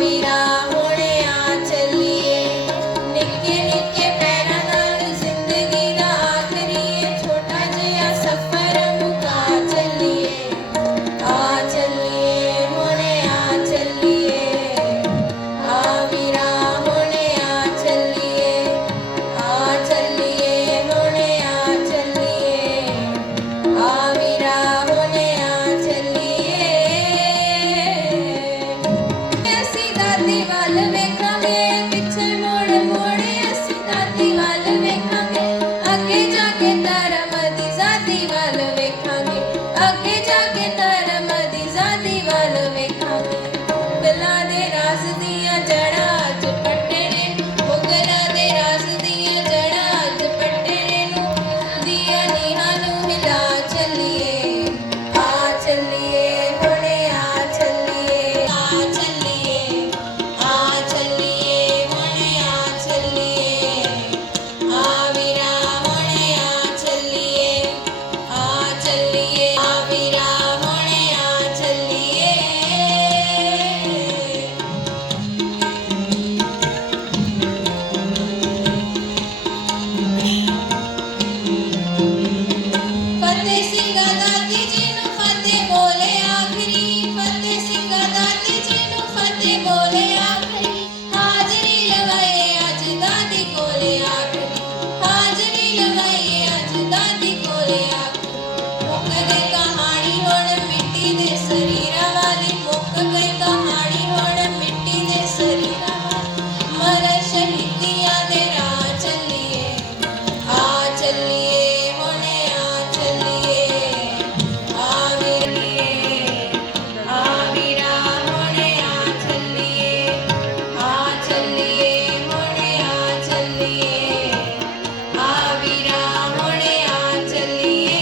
ਵੀਰਾ ਹੁਣੇ ਆ ਚੱਲੀਏ, ਨਿੱਕੇ ਨਿੱਕੇ ਪੈਰਾਂ ਨਾਲ ਜ਼ਿੰਦਗੀ ਦਾ ਆਖਰੀਏ, ਛੋਟਾ ਜਿਹਾ ਸਫ਼ਰ ਮੁਕਾ ਚੱਲੀਏ, ਆ ਚੱਲੀਏ ਹੁਣੇ ਆ ਚੱਲੀਏ, ਆ ਵੀਰਾ ਹੁਣੇ ਆ ਚੱਲੀਏ, ਆ ਚੱਲੀਏ ਹੁਣੇ ਆ ਚੱਲੀਏ, ਆ ਵੀਰਾ ਹੁਣੇ ਆ ਚੱਲੀਏ। ਅਸੀਂ ਦਾਦੀ ਵੱਲ ਵੇਖਾਂਗੇ, ਪਿੱਛੇ ਮੋੜ ਮੋੜ ਅਸੀਂ ਦਾਦੀ ਵੱਲ ਵੇਖਾਂਗੇ, ਅੱਗੇ ਜਾ ਕੇ ਧਰਮ ਦੀ ਜ਼ਾਦੀ ਵੱਲ ਵੇਖਾਂਗੇ, ਅੱਗੇ ਜਾ ਕੇ ਧਰਮ ਦੀ ਜ਼ਾਦੀ ਵੱਲ ਵੇਖਾਂਗੇ। ਮੁਗਲਾਂ ਦੇ ਰਾਜ਼ ਦੀਆਂ ਜੜ੍ਹਾਂ ਅੱਜ ਪੱਟੇ ਨੇ, ਮੁਗਲਾਂ ਦੇ ਰਾਜ਼ ਦੀਆਂ ਜੜ੍ਹਾਂ ਅੱਜ ਪੱਟੇ ਨੇ, ਨੂੰ ਦੀਆਂ ਨੀਹਾਂ ਨੂੰ ਹਿਲਾ ਚੱਲੀਏ, ਆ ਚੱਲੀਏ ਹੁਣੇ ਆ ਚੱਲੀਏ, ਆ ਚੱਲੀਏ, ਆ ਚੱਲੀਏ ਹੁਣੇ ਆ ਚੱਲੀਏ, ਆ ਵੀਰਾ ਹੁਣੇ ਆ ਚੱਲੀਏ, ਆ ਚੱਲੀਏ, ਆ ਵੀਰਾ ਹੁਣੇ ਆ ਚੱਲੀਏ। ਫਤਿਹ ਸਿੰਘਾ ਦਾਦੀ ਜੀ ਨੂੰ ਫਤਿਹ ਬੋਲੇ ਆਖਰੀ, ਫਤਿਹ ਸਿੰਘਾ ਦਾਦੀ ਜੀ ਨੂੰ ਫਤਿਹ ਬੋਲੇ ਆਖਰੀ, ਹਾਜ਼ਰੀ ਲਵਾਏ ਅੱਜ ਦਾਦੀ ਕੋਲੇ ਆਖਰੀ, ਹਾਜ਼ਰੀ ਲਵਾਏ ਅੱਜ ਦਾਦੀ ਕੋਲੇ ਆਖਰੀ। ਮੁੱਕ ਗਈ ਕਹਾਣੀ ਹੁਣ ਮਿੱਟੀ ਦੇ ਸਰੀਰਾਂ ਵਾਲੀ, ਮੁੱਕ ਗਈ ਕਹਾਣੀ ਹੁਣ ਮਿੱਟੀ ਦੇ ਸਰੀਰਾਂ ਵਾਲੀ, ਮਰਨ ਸ਼ਹੀਦੀਆਂ ਦੇ ਰਾਹ ਚੱਲੀਏ, ਆ ਚੱਲੀਏ ਹੁਣੇ ਆ ਚੱਲੀਏ, ਆ ਵੀਰੇ, ਆ ਵੀਰਾ ਹੁਣੇ ਆ ਚੱਲੀਏ, ਆ ਚੱਲੀਏ ਹੁਣੇ ਆ ਚੱਲੀਏ, ਆ ਵੀਰਾ ਹੁਣੇ ਆ ਚੱਲੀਏ।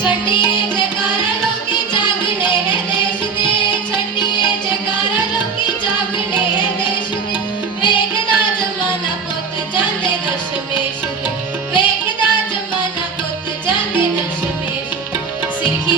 ਛੱਡੀਏ ਜੈਕਾਰਾ ਲੋਕੀ ਜਾਗਣੇ ਹੈ ਦੇਸ਼ ਦੇ, ਛੱਡੀਏ ਜੈਕਾਰਾ ਲੋਕੀ ਜਾਗਣੇ ਹੈ ਦੇਸ਼ ਦੇ, ਵੇਖਦਾ ਜ਼ਮਾਨਾ ਪੁੱਤ ਜਾਂਦੇ ਦਸ਼ਮੇਸ਼ ਦੇ, ਵੇਖਦਾ ਜ਼ਮਾਨਾ ਪੁੱਤ ਜਾਂਦੇ ਦਸ਼ਮੇਸ਼ ਦੇ, ਸਿੱਖੀ